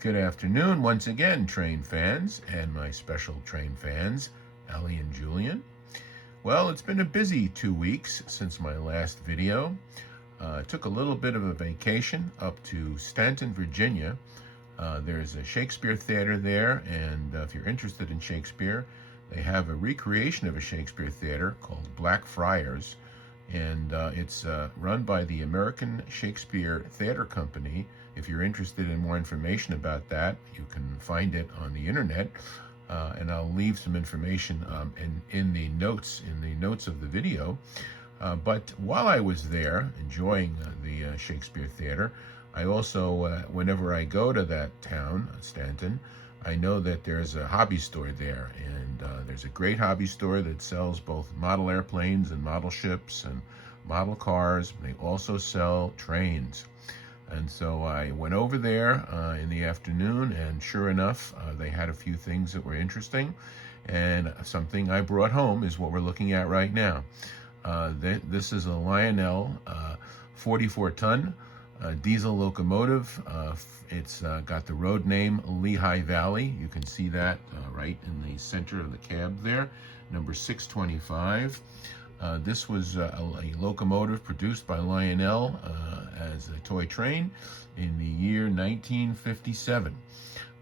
Good afternoon once again, train fans and my special train fans, Ellie and Julian. Well, it's been a busy 2 weeks since my last video. I took a little bit of a vacation up to Staunton, Virginia. There's a Shakespeare theater there, and if you're interested in Shakespeare, they have a recreation of a Shakespeare theater called Blackfriars, and it's run by the American Shakespeare Theater Company. If you're interested in more information about that, you can find it on the internet, and I'll leave some information in the notes of the video. But while I was there enjoying the Shakespeare Theater, I also, whenever I go to that town, Staunton, I know that there's a hobby store there, and there's a great hobby store that sells both model airplanes and model ships and model cars. They also sell trains. And so I went over there in the afternoon, and sure enough, they had a few things that were interesting, and something I brought home is what we're looking at right now. This is a Lionel 44-ton diesel locomotive. It's got the road name Lehigh Valley. You can see that right in the center of the cab there, number 625. This was a locomotive produced by Lionel as a toy train in the year 1957.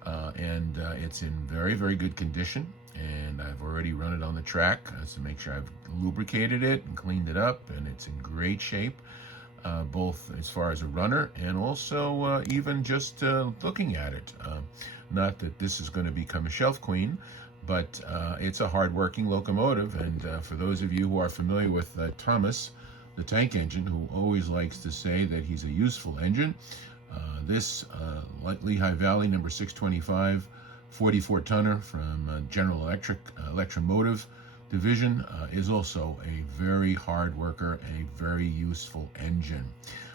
And it's in very, very good condition. And I've already run it on the track to make sure I've lubricated it and cleaned it up, and it's in great shape, both as far as a runner and also even just looking at it. Not that this is going to become a shelf queen, but it's a hard-working locomotive. And for those of you who are familiar with Thomas, the tank engine, who always likes to say that he's a useful engine, this Lehigh Valley number 625 44-tonner from General Electric Electromotive Division is also a very hard worker and a very useful engine.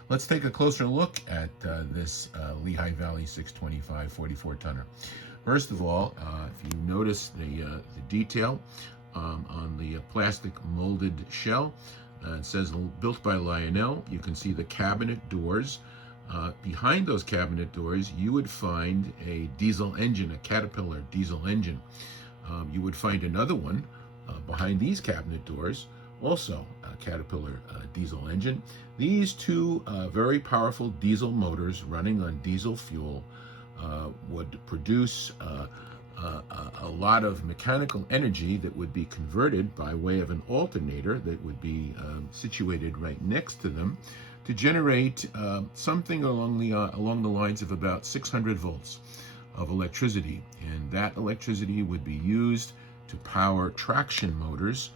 Let's take a closer look at this Lehigh Valley 625 44-tonner. First of all, if you notice the detail on the plastic molded shell, it says built by Lionel. You can see the cabinet doors. Behind those cabinet doors, you would find a diesel engine, a Caterpillar diesel engine. You would find another one behind these cabinet doors, also a Caterpillar diesel engine. These two very powerful diesel motors running on diesel fuel would produce a lot of mechanical energy that would be converted by way of an alternator that would be situated right next to them to generate something along the lines of about 600 volts of electricity. And that electricity would be used to power traction motors.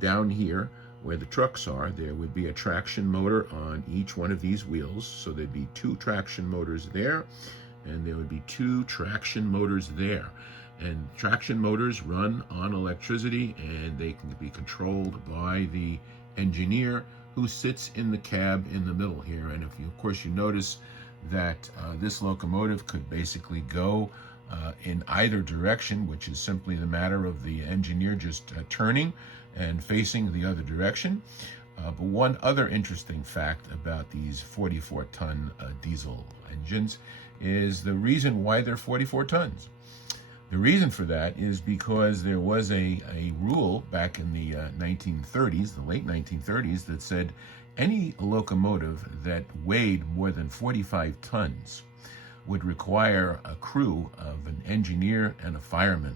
Down here where the trucks are, there would be a traction motor on each one of these wheels. So there'd be 2 traction motors there, and there would be 2 traction motors there. And traction motors run on electricity, and they can be controlled by the engineer who sits in the cab in the middle here. And if you, of course, you notice that this locomotive could basically go in either direction, which is simply the matter of the engineer just turning and facing the other direction. But one other interesting fact about these 44-ton diesel engines is the reason why they're 44 tons. The reason for that is because there was a rule back in the 1930s, the late 1930s, that said any locomotive that weighed more than 45 tons would require a crew of an engineer and a fireman.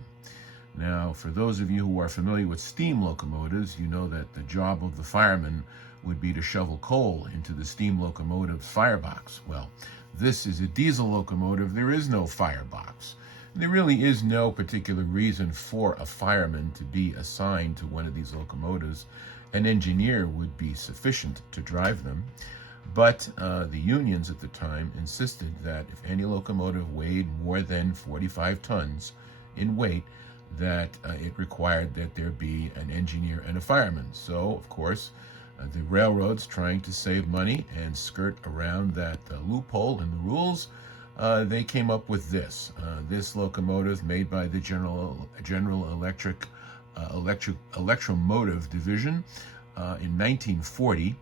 Now, for those of you who are familiar with steam locomotives, you know that the job of the fireman would be to shovel coal into the steam locomotive firebox. Well, this is a diesel locomotive. There is no firebox. There really is no particular reason for a fireman to be assigned to one of these locomotives. An engineer would be sufficient to drive them. But the unions at the time insisted that if any locomotive weighed more than 45 tons in weight, that it required that there be an engineer and a fireman. So, of course, the railroads, trying to save money and skirt around that loophole in the rules, they came up with this locomotive made by the General Electric Electromotive Division in 1940.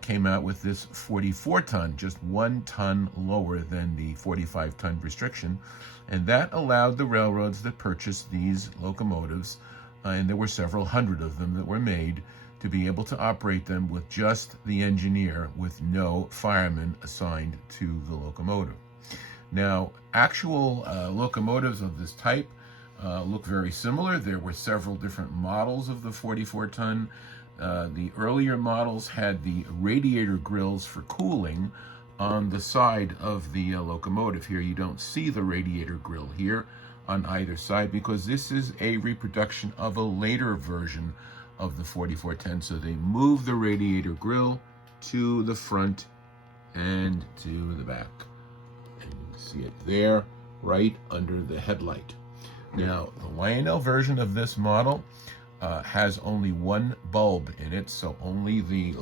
came out with this 44-ton, just 1 ton lower than the 45-ton restriction, and that allowed the railroads that purchased these locomotives, and there were several hundred of them that were made, to be able to operate them with just the engineer, with no fireman assigned to the locomotive. Now, actual locomotives of this type look very similar. There were several different models of the 44-ton. The earlier models had the radiator grills for cooling on the side of the locomotive. Here you don't see the radiator grill here on either side, because this is a reproduction of a later version of the 4410. So they moved the radiator grill to the front and to the back. And you can see it there, right under the headlight. Now, the Lionel version of this model has only one bulb in it, so only the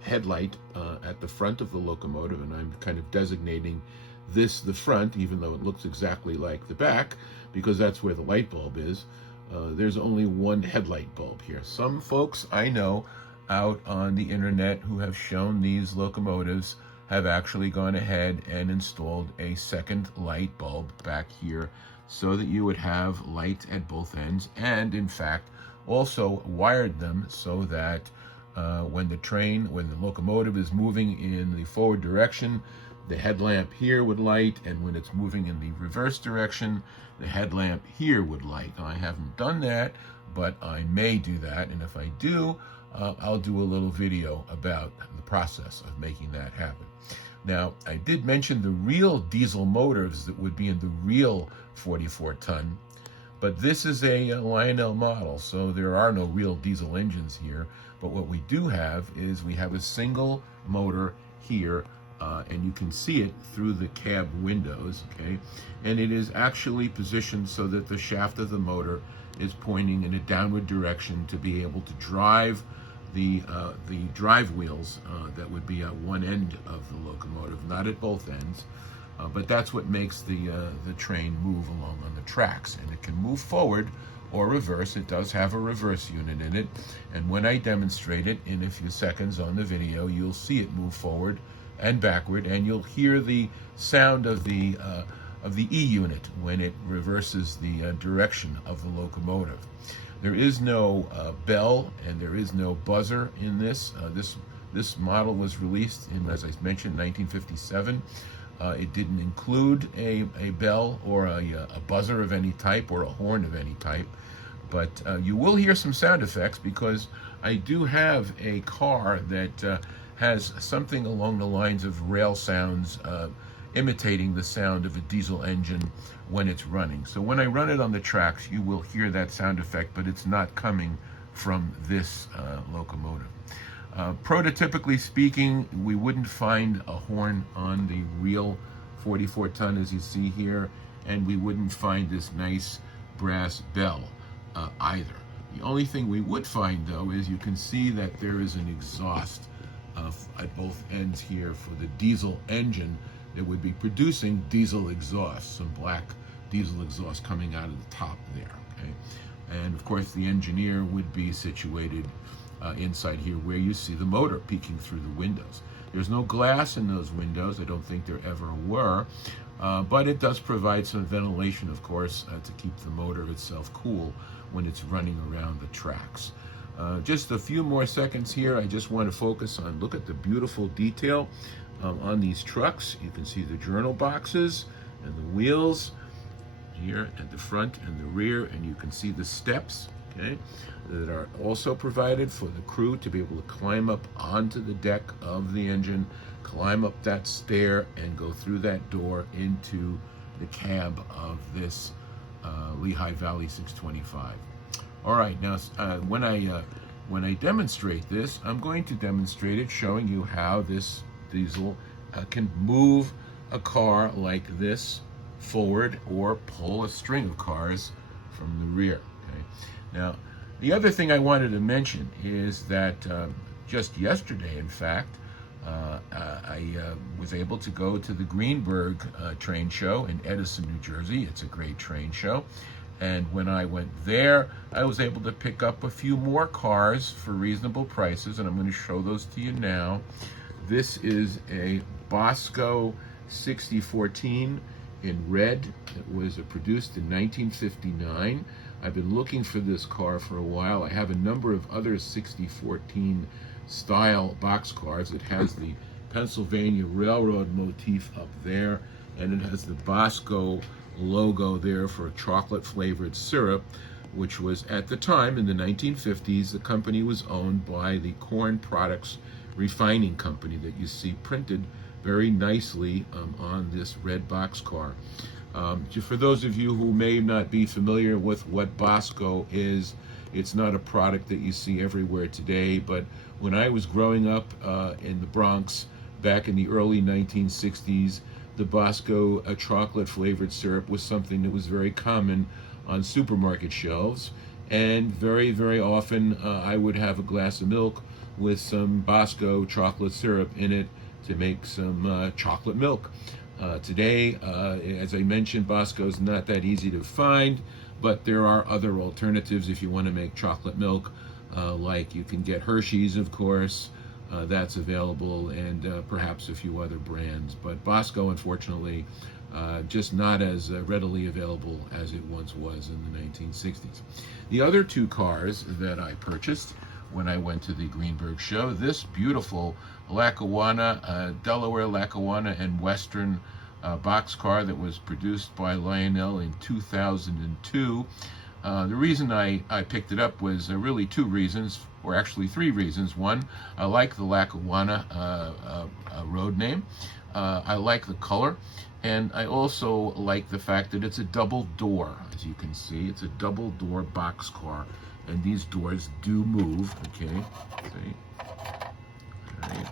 headlight at the front of the locomotive, and I'm kind of designating this the front, even though it looks exactly like the back, because that's where the light bulb is. There's only one headlight bulb here. Some folks I know out on the internet who have shown these locomotives have actually gone ahead and installed a second light bulb back here, so that you would have light at both ends, and in fact also wired them so that when the locomotive is moving in the forward direction, the headlamp here would light, and when it's moving in the reverse direction, the headlamp here would light. Now, I haven't done that, but I may do that, and if I do, I'll do a little video about the process of making that happen. Now, I did mention the real diesel motors that would be in the real 44-ton, but this is a Lionel model, so there are no real diesel engines here. But what we do have is we have a single motor here, and you can see it through the cab windows, okay? And it is actually positioned so that the shaft of the motor is pointing in a downward direction to be able to drive the drive wheels that would be at one end of the locomotive, not at both ends. But that's what makes the train move along on the tracks, and it can move forward or reverse. It does have a reverse unit in it, and when I demonstrate it in a few seconds on the video, you'll see it move forward and backward, and you'll hear the sound of the E unit when it reverses the direction of the locomotive. There is no bell and there is no buzzer in this. This model was released in, as I mentioned, 1957. It didn't include a bell or a buzzer of any type or a horn of any type, but you will hear some sound effects, because I do have a car that has something along the lines of rail sounds, imitating the sound of a diesel engine when it's running. So when I run it on the tracks, you will hear that sound effect, but it's not coming from this locomotive. Prototypically speaking, we wouldn't find a horn on the real 44-ton as you see here, and we wouldn't find this nice brass bell either. The only thing we would find, though, is you can see that there is an exhaust at both ends here for the diesel engine that would be producing diesel exhaust, some black diesel exhaust coming out of the top there, okay? And of course the engineer would be situated inside here where you see the motor peeking through the windows. There's no glass in those windows. I don't think there ever were, but it does provide some ventilation, of course, to keep the motor itself cool when it's running around the tracks. Just a few more seconds here. I just want to focus on, look at the beautiful detail on these trucks. You can see the journal boxes and the wheels here at the front and the rear, and you can see the steps, okay, that are also provided for the crew to be able to climb up onto the deck of the engine, climb up that stair, and go through that door into the cab of this Lehigh Valley 625. All right, now when I demonstrate this, I'm going to demonstrate it showing you how this diesel can move a car like this forward or pull a string of cars from the rear. Okay? Now, the other thing I wanted to mention is that just yesterday, in fact, I was able to go to the Greenberg train show in Edison, New Jersey. It's a great train show. And when I went there, I was able to pick up a few more cars for reasonable prices, and I'm going to show those to you now. This is a Bosco 6014 in red. It was produced in 1959. I've been looking for this car for a while. I have a number of other 6014 style boxcars. It has the Pennsylvania Railroad motif up there, and it has the Bosco logo there for chocolate flavored syrup, which was at the time in the 1950s, the company was owned by the Corn Products Refining Company that you see printed very nicely on this red boxcar. For those of you who may not be familiar with what Bosco is, it's not a product that you see everywhere today, but when I was growing up in the Bronx back in the early 1960s, the Bosco chocolate flavored syrup was something that was very common on supermarket shelves, and very, very often I would have a glass of milk with some Bosco chocolate syrup in it to make some chocolate milk. Today, as I mentioned, Bosco is not that easy to find, but there are other alternatives if you want to make chocolate milk, like you can get Hershey's, of course. That's available, and perhaps a few other brands. But Bosco, unfortunately, just not as readily available as it once was in the 1960s. The other two cars that I purchased when I went to the Greenberg show, this beautiful Lackawanna, Delaware Lackawanna and Western boxcar that was produced by Lionel in 2002. The reason I picked it up was really two reasons, or actually three reasons. One, I like the Lackawanna road name. I like the color, and I also like the fact that it's a double door. As you can see, it's a double door boxcar, and these doors do move. Okay, see, all right.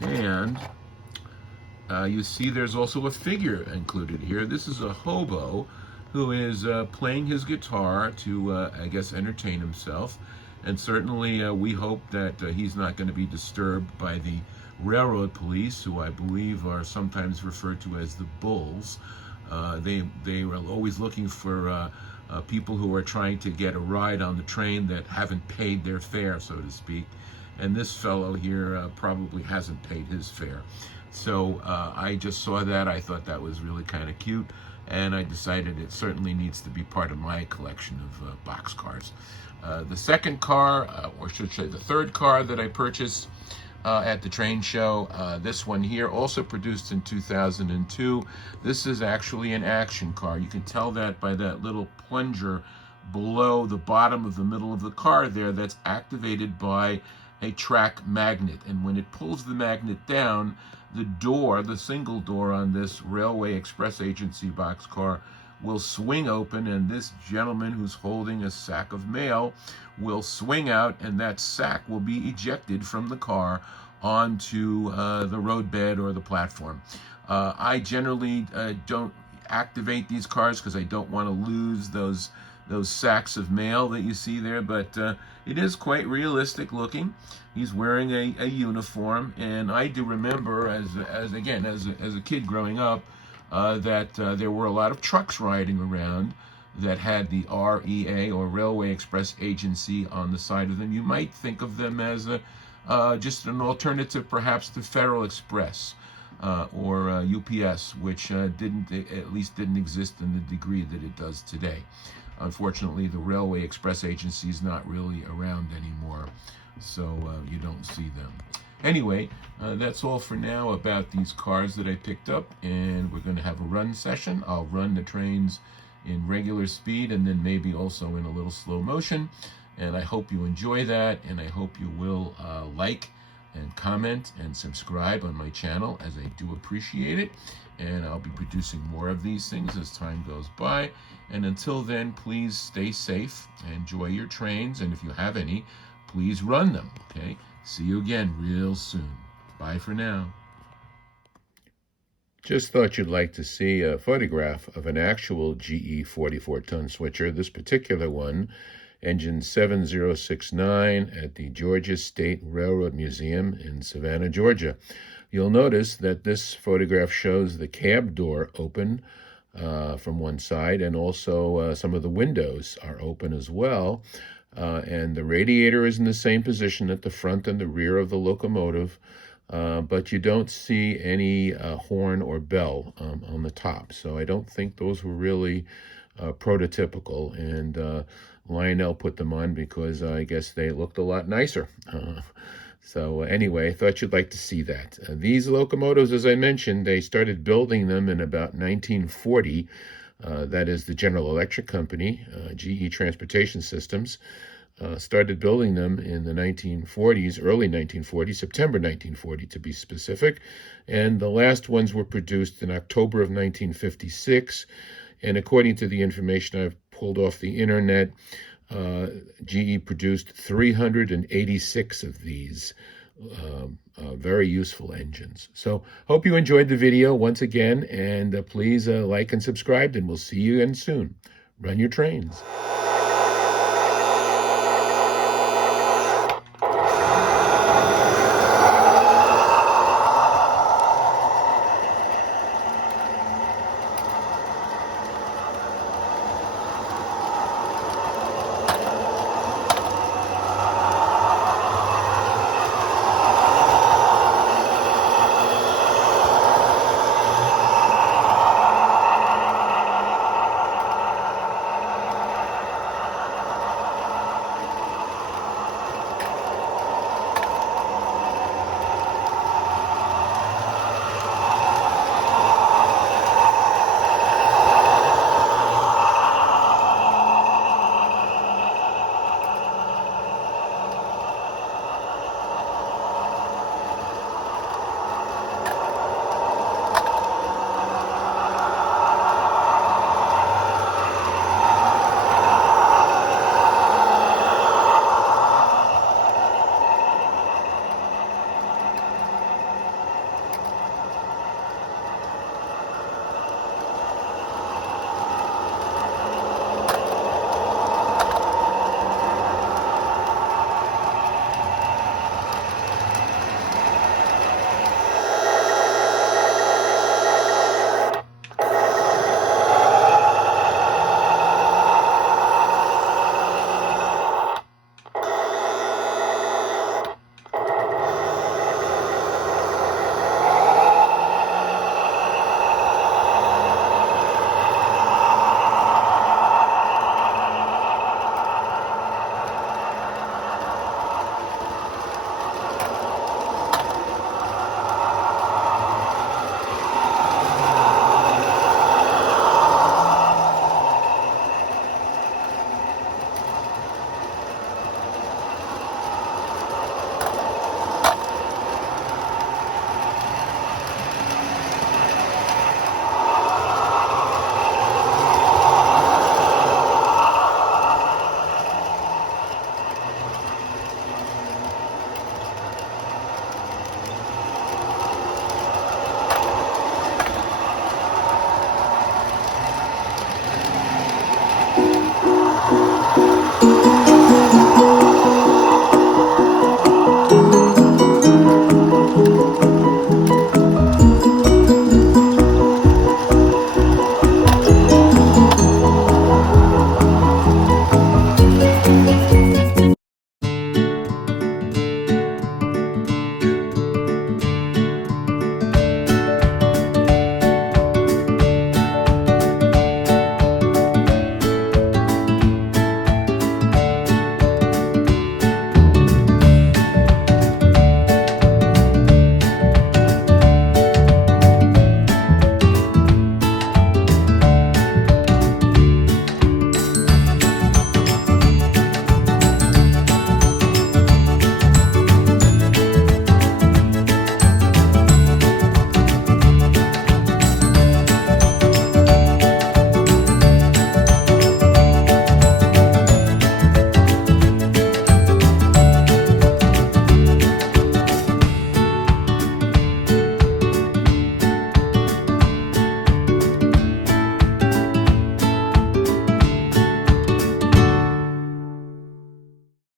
And you see there's also a figure included here. This is a hobo who is playing his guitar to, I guess, entertain himself. And certainly we hope that he's not going to be disturbed by the railroad police, who I believe are sometimes referred to as the Bulls. They are always looking for people who are trying to get a ride on the train that haven't paid their fare, so to speak. And this fellow here probably hasn't paid his fare. So I just saw that. I thought that was really kind of cute, and I decided it certainly needs to be part of my collection of boxcars. The second car, or should I say the third car that I purchased at the train show, this one here, also produced in 2002. This is actually an action car. You can tell that by that little plunger below the bottom of the middle of the car there that's activated by a track magnet. And when it pulls the magnet down, the door, the single door on this Railway Express Agency boxcar, will swing open, and this gentleman who's holding a sack of mail will swing out, and that sack will be ejected from the car onto the roadbed or the platform. I generally don't activate these cars because I don't want to lose those sacks of mail that you see there, but it is quite realistic looking. He's wearing a uniform, and I do remember as a kid growing up that there were a lot of trucks riding around that had the REA, or Railway Express Agency, on the side of them. You might think of them as just an alternative perhaps to Federal Express or UPS, which didn't exist in the degree that it does today. Unfortunately, the Railway Express Agency is not really around anymore, so you don't see them. Anyway, that's all for now about these cars that I picked up, and we're going to have a run session. I'll run the trains in regular speed and then maybe also in a little slow motion, and I hope you enjoy that, and I hope you will like and comment and subscribe on my channel, as I do appreciate it, and I'll be producing more of these things as time goes by. And until then, please stay safe, enjoy your trains, and if you have any, please run them, okay? See you again real soon. Bye for now. Just thought you'd like to see a photograph of an actual GE 44-ton switcher. This particular one, engine 7069 at the Georgia State Railroad Museum in Savannah, Georgia. You'll notice that this photograph shows the cab door open from one side, and also some of the windows are open as well. And the radiator is in the same position at the front and the rear of the locomotive, but you don't see any horn or bell on the top. So I don't think those were really prototypical, and Lionel put them on because I guess they looked a lot nicer. So anyway, I thought you'd like to see that. These locomotives, as I mentioned, they started building them in about 1940. That is the General Electric Company, GE Transportation Systems, started building them in the 1940s, early 1940s, September 1940 to be specific. And the last ones were produced in October of 1956. And according to the information I've pulled off the internet, GE produced 386 of these very useful engines. So hope you enjoyed the video once again, and please like and subscribe, and we'll see you again soon. Run your trains.